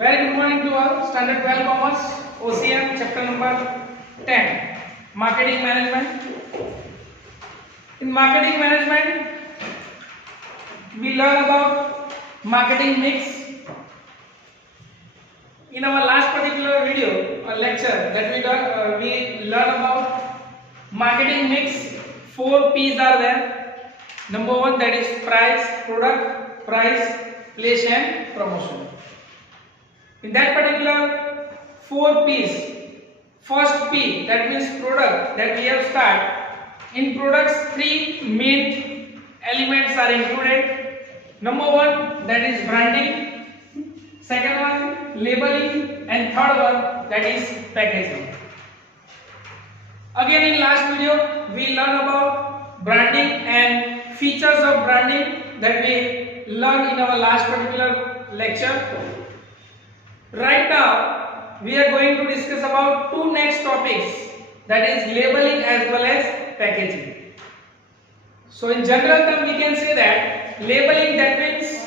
Very good morning to all. Standard 12 Commerce, OCM, chapter number 10, Marketing Management. In Marketing Management, we learn about marketing mix. In our last particular video or lecture that we learn about marketing mix. 4 P's are there. Number 1, that is price, product, price, place and promotion. In that particular 4 P's, first P, that means product, that we have started. In products, 3 main elements are included. Number 1, that is branding. Second one, labeling, and third one, that is packaging. Again, in last video, we learned about branding and features of branding that we learned in our last particular lecture. Right now, we are going to discuss about 2 next topics, that is labeling as well as packaging. So, in general term, we can say that labeling, that means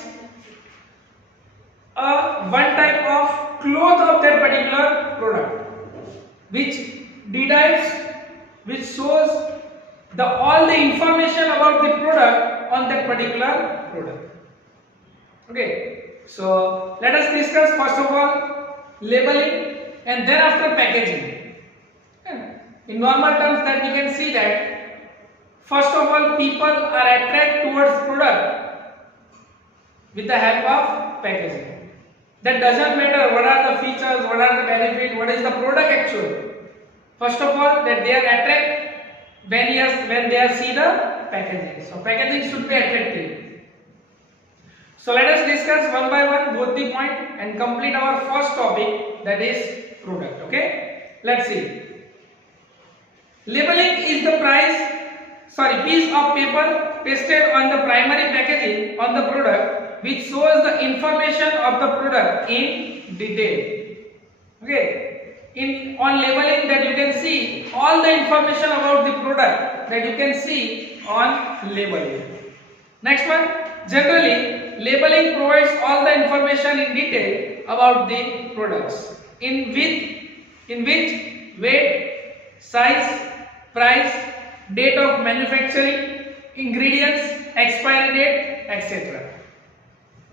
one type of cloth of that particular product, which shows all the information about the product on that particular product. Okay, so let us discuss first of all labeling and then after packaging. In normal terms, that we can see that first of all people are attracted towards product with the help of packaging. That doesn't matter what are the features, what are the benefits, what is the product actually. First of all, that they are attracted when they see the packaging. So packaging should be attractive. So let us discuss one by one both the point and complete our first topic, that is product. Okay, let's see. Labeling is the piece of paper pasted on the primary packaging on the product, which shows the information of the product in detail. Okay. On labeling, that you can see all the information about the product that you can see on labeling. Next one, generally labeling provides all the information in detail about the products in which weight, size, price, date of manufacturing, ingredients, expiry date, etc.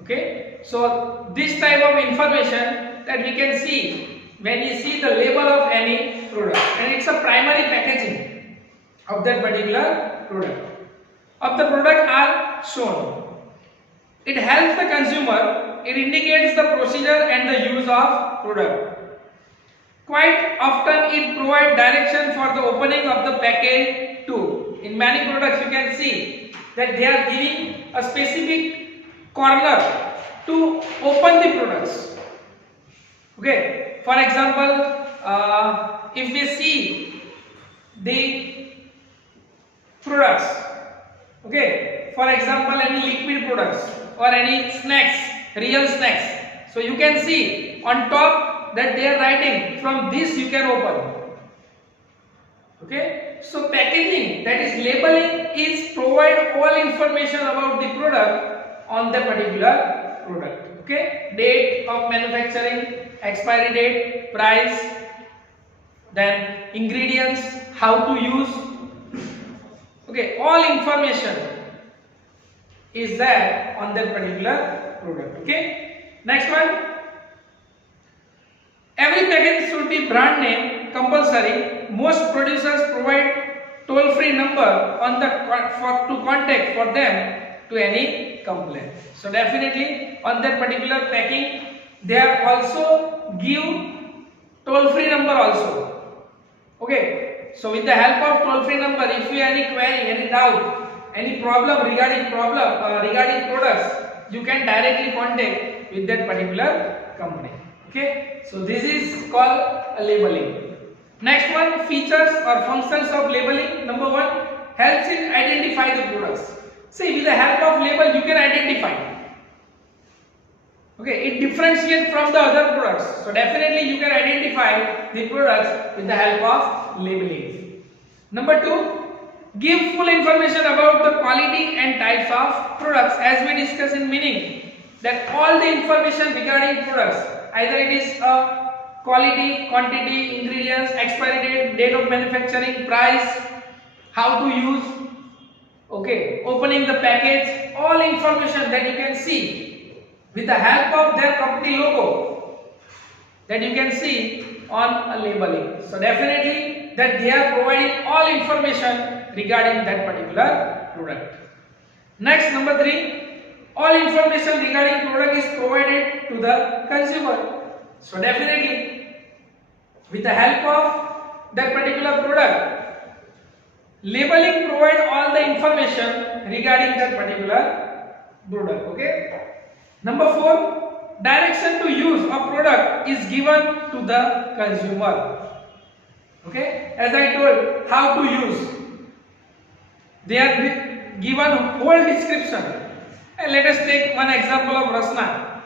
Okay, so this type of information that we can see when you see the label of any product, and it's a primary packaging of that particular product. Of the product are shown. It helps the consumer. It indicates the procedure and the use of product. Quite often, it provides direction for the opening of the package too. In many products, you can see that they are giving a specific corner to open the products. Okay. For example, if we see the products, okay, for example, any liquid products or any snacks, real snacks, so you can see on top that they are writing from this you can open. Okay, so packaging, that is labeling, is provide all information about the product on the particular product. Okay, date of manufacturing, expiry date, price, then ingredients, how to use. Okay, all information is there on that particular product. Okay, next one. Every package should be brand name compulsory. Most producers provide toll-free number on to contact for them to any complaint. So definitely on that particular packing, they are also give toll-free number also. Okay, so with the help of toll-free number, if you have any query, any doubt, any problem regarding products, you can directly contact with that particular company. Okay, so this is called a labeling. Next one, features or functions of labeling. Number 1, helps in identify the products. See, with the help of label, you can identify. Okay, it differentiates from the other products. So definitely you can identify the products with the help of labeling. Number 2, give full information about the quality and types of products, as we discussed in meaning that all the information regarding products Either it is quality, quantity, ingredients, expiry date, date of manufacturing, price, how to use, okay, opening the package, all information that you can see with the help of their company logo that you can see on a labeling. So definitely that they are providing all information regarding that particular product. Next, number 3, all information regarding product is provided to the consumer. So definitely with the help of that particular product, labeling provide all the information regarding that particular product. Okay. Number 4, direction to use of product is given to the consumer. Okay, as I told, how to use, they are given whole description. And let us take one example of Rasna.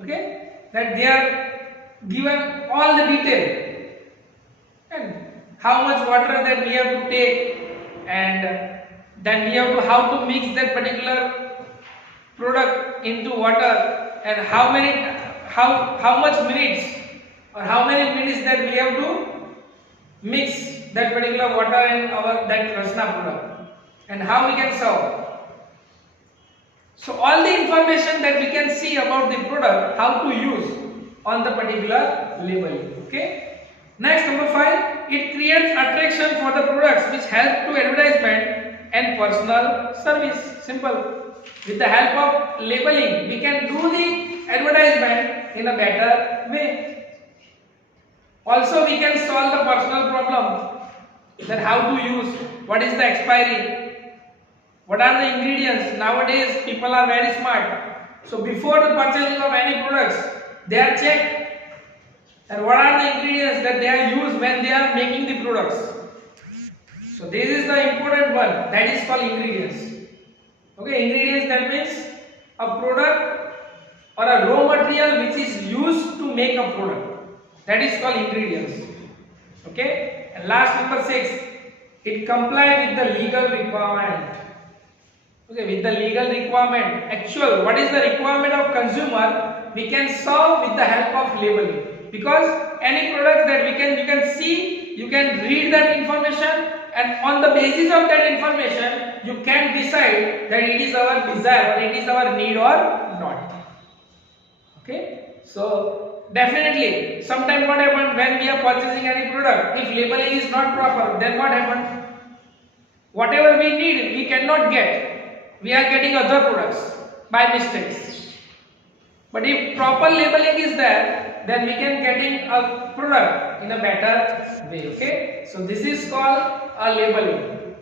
Okay, that they are given all the detail and how much water that we have to take, and then we have to how to mix that particular product into water, and how much minutes or how many minutes that we have to mix that particular water in our that Rasna product, and how we can serve. So all the information that we can see about the product, how to use on the particular label. Okay. Next, number 5, it creates attraction for the products which help to advertisement and personal service. Simple. With the help of labeling, we can do the advertisement in a better way. Also, we can solve the personal problem, that how to use, what is the expiry, what are the ingredients. Nowadays, people are very smart. So before the purchasing of any products, they are checked, and what are the ingredients that they are used when they are making the products. So this is the important one, that is called ingredients. Okay, ingredients, that means a product or a raw material which is used to make a product, that is called ingredients. Okay, and last, number 6, it comply with the legal requirement. Okay, with the legal requirement, actual what is the requirement of consumer, we can solve with the help of labeling, because any product that you can see, you can read that information, and on the basis of that information you can decide that it is our desire or it is our need or not. Okay, so definitely sometimes what happens when we are purchasing any product, if labeling is not proper, then what happens, whatever we need we cannot get, we are getting other products by mistakes. But if proper labeling is there, then we can getting a product in a better way. Okay, so this is called a labeling.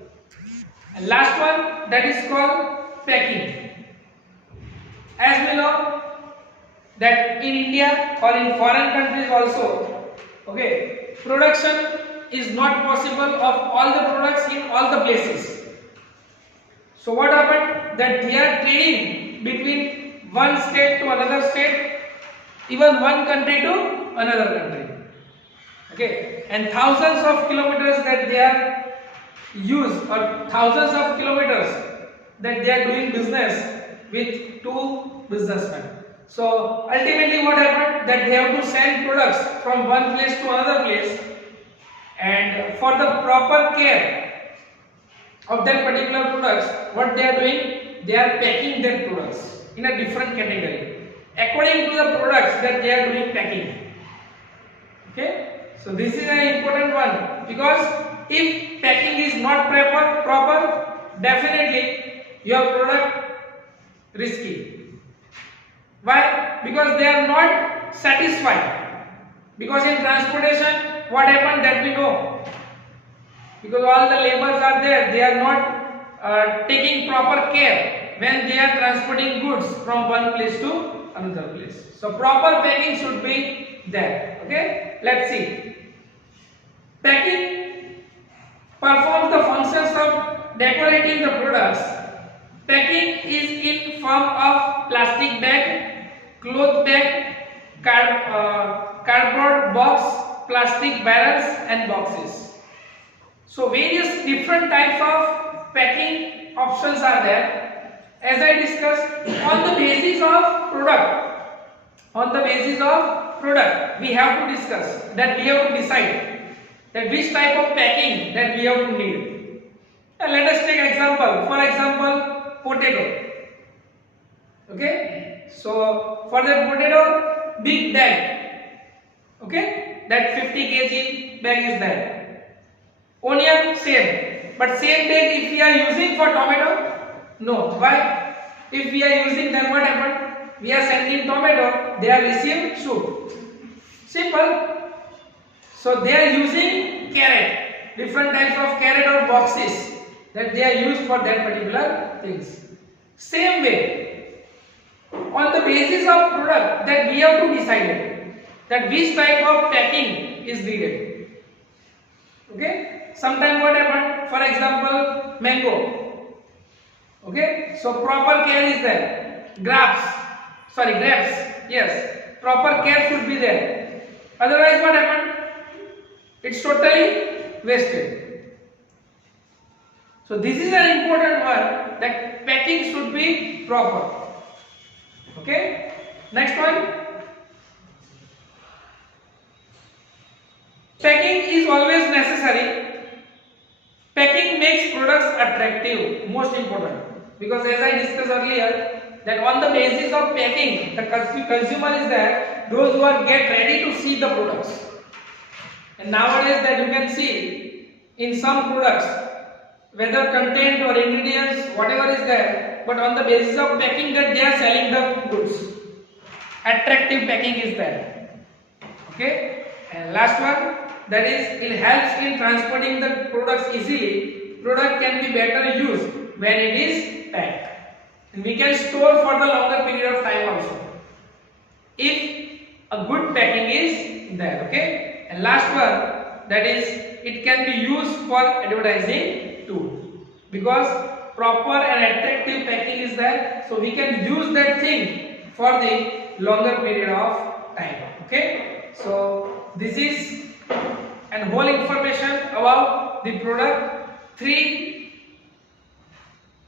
And last one, that is called packing. As we know that in India or in foreign countries also, okay, production is not possible of all the products in all the places. So what happened, that they are trading between one state to another state, even one country to another country. Okay, and thousands of kilometers that they are use, or thousands of kilometers that they are doing business with two businessmen. So ultimately what happened, that they have to send products from one place to another place, and for the proper care of that particular products, what they are doing, they are packing their products in a different category according to the products that they are doing packing. Okay, so this is an important one, because if packing is not proper, definitely your product risky. Why? Because they are not satisfied. Because in transportation, what happened that we know, because all the laborers are there, they are not taking proper care when they are transporting goods from one place to another place. So proper packing should be there. Okay, let's see. Packing performs the functions of decorating the products. Packing is in form of plastic bag, cloth bag, cardboard box, plastic barrels and boxes. So various different types of packing options are there. As I discussed, on the basis of product, On the basis of product, we have to discuss that we have to decide that which type of packing that we have to need. And let us take example. For example, potato. Okay. So for that potato, big bag. Okay. That 50 kg bag is there. Onion same. But same bag if we are using for tomato? No. Why? If we are using, then what happened? We are sending tomato, they are receiving soup. Simple. So they are using carrot, different types of carrot or boxes that they are used for that particular things. Same way, on the basis of product, that we have to decide that which type of packing is needed. Okay. Sometime what happened? For example, mango. Okay. So proper care is there. Grapes. Yes, proper care should be there. Otherwise, what happened? It's totally wasted. So this is an important one, that packing should be proper. Okay. Next one. Packing is always necessary. Packing makes products attractive. Most important, because as I discussed earlier, that on the basis of packing, the consumer is there, those who are get ready to see the products. And nowadays that you can see in some products, whether content or ingredients, whatever is there, but on the basis of packing that they are selling the goods. Attractive packing is there. Okay. And last one, that is, it helps in transporting the products easily. Product can be better used when it is packed. And we can store for the longer period of time also, if a good packing is there. Okay. And last one, that is, it can be used for advertising too, because proper and attractive packing is there, so we can use that thing for the longer period of time. Okay. So this is and whole information about the product. 3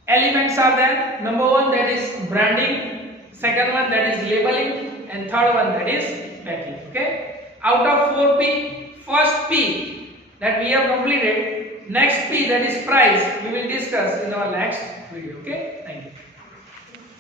elements are there. Number 1, that is branding. Second one, that is labeling, and third one, that is packing. Okay. Out of 4 P, first P that we have completed. Next P, that is price, we will discuss in our next video. Okay.